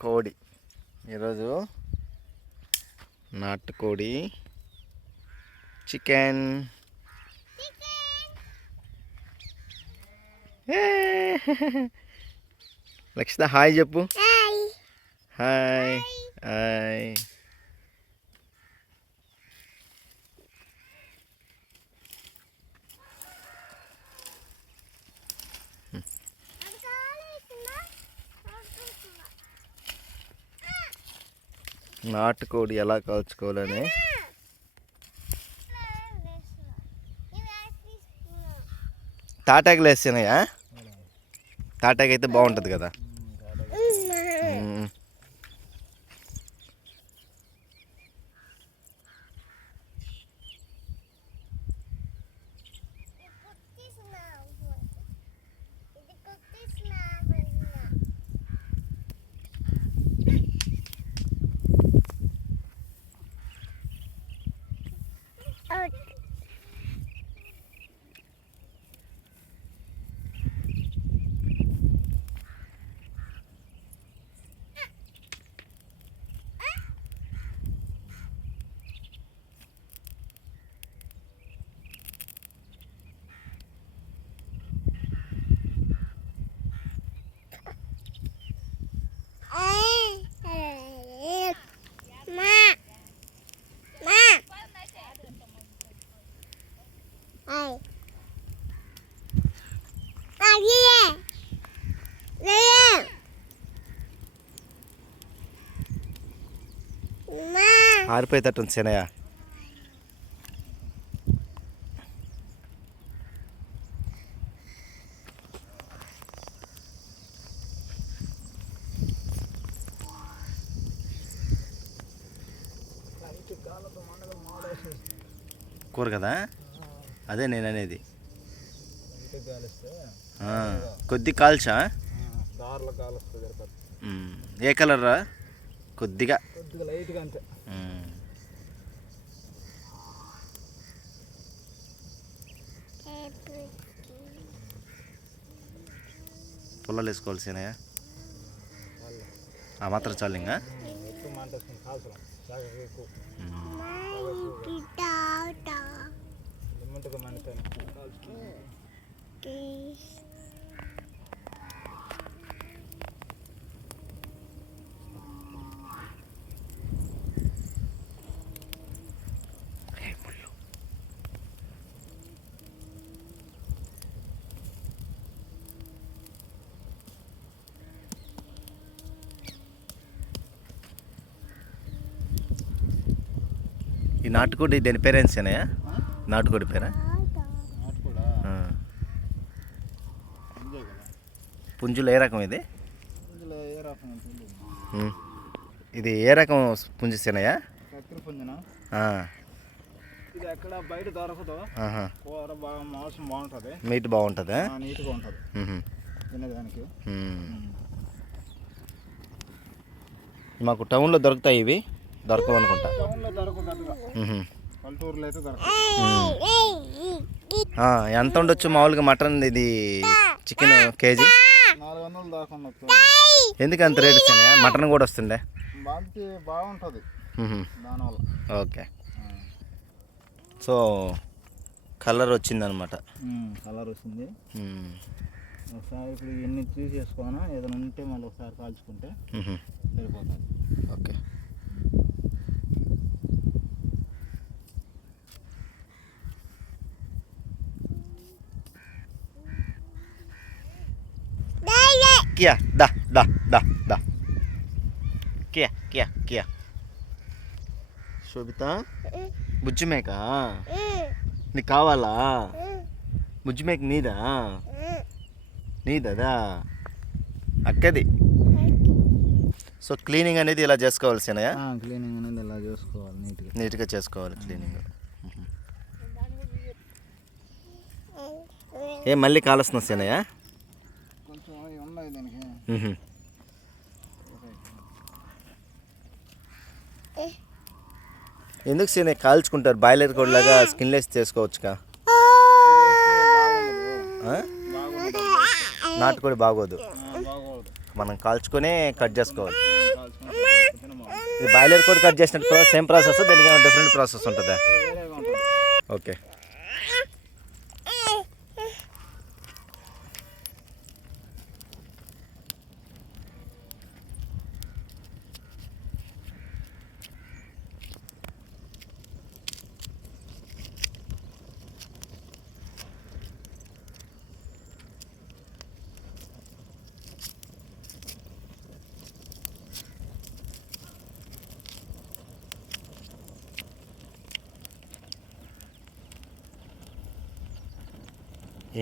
కోడి ఈరోజు నాటుకోడి చికెన్. లక్షిత హాయ్ చెప్పు. Hi hi. నాటుకోడి ఎలా కాల్చుకోవాలని తాటాకులు వేస్తున్నాయా? తాటాకు అయితే బాగుంటుంది కదా. ఆరిపోయేటట్టుంది శనయ్య. కూర కదా అదే నేను అనేది. కొద్ది కాల్చా. ఏ కలర్ రా? కొద్దిగా లైట్గా అంతే. పుల్లలు వేసుకోవాల్సినయా? ఆ మాత్రం చాలు. ఇంకా ఈ నాటుకోడి దేని పేరెంట్సేనాయా? నాటుకోడి పేరా? పుంజులు ఏ రకం ఇది? ఇది ఏ రకం పుంజుసేనాయా? మీట్ బాగుంటుందా? మాకు టౌన్లో దొరుకుతాయి ఇవి. దొరకవు అనుకుంటా. ఎంత ఉండొచ్చు మామూలుగా మటన్ ఇది చికెన్ కేజీ? 400 దాకా ఉండొచ్చు. ఎందుకు అంత రేట్ వచ్చాయా? మటన్ కూడా వస్తుండే బాగుంటుంది దానివల్ల. ఓకే. సో కలర్ వచ్చిందనమాట. కలర్ వచ్చింది. ఒకసారి ఇప్పుడు ఇవన్నీ తీసేసుకోనా ఏదైనా ఉంటే మళ్ళీ ఒకసారి కాల్చుకుంటే సరిపోతుంది. ఓకే. కియా దా దా దా దా కియా కియా కియా. శోభిత బుజ్జి మేక నీకు కావాలా? బుజ్జి మేక నీదా? నీదా? అక్కది. సో క్లీనింగ్ అనేది ఇలా చేసుకోవాల్సినయా? క్లీనింగ్ అనేది ఇలా చేసుకోవాలి. నీట్గా చేసుకోవాలి క్లీనింగ్. ఏ మళ్ళీ కావాల్సిన వస్తున్నాయా? ఎందుకు సీనే కాల్చుకుంటారు? Boiler కోడిలాగా skinless చేసుకోవచ్చుగా. నాటుకోడి బాగోదు. మనం కాల్చుకొని కట్ చేసుకోవాలి. ఇది బాయిలర్ కోడి కట్ చేసినట్టు సేమ్ ప్రాసెస్, దీనికి డిఫరెంట్ ప్రాసెస్ ఉంటుందా? ఓకే.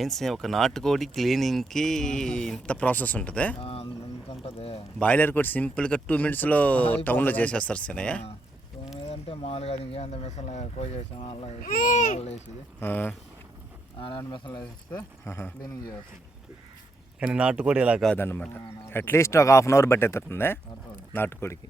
ఏం ఒక నాటుకోడి క్లీనింగ్కి ఇంత ప్రాసెస్ ఉంటుందా? బాయిలర్ కోడి సింపుల్గా 2 minutesలో టౌన్లో చేసేస్తారు సీనయ్య. అంటే మామూలుగా ఇంకేంత మిషన్లు కోసేసాం అలా వేసేది అలాంటి మిషన్లు వేసేస్తే క్లీనింగ్ చేస్తుంది. కానీ నాటుకోడి ఇలా కాదన్నమాట. అట్లీస్ట్ ఒక 1/2 hour పట్టేటట్టుంది నాటుకోడికి.